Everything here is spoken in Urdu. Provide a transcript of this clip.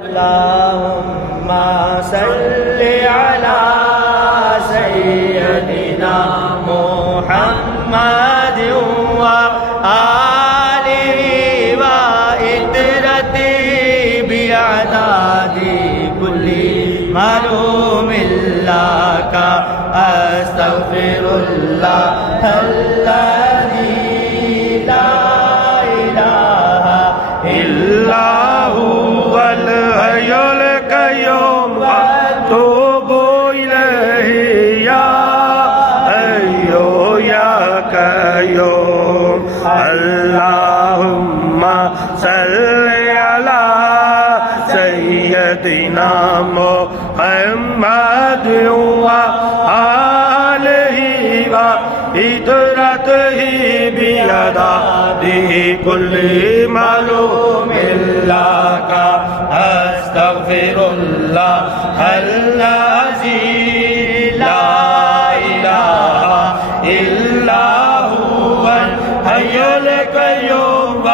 اللهم صل على سيدنا محمد وآله وإترته بأعداد كل معلوم لك أستغفر الله الذي لا إله إلا هو الحي القيوم وأتوب إليه يا حي يا قيوم اللهم صل على سيدنا محمد وآله وإترته بأعداد كل معلوم لك أستغفر الله الذي لا إله إلا هو الحي القيوم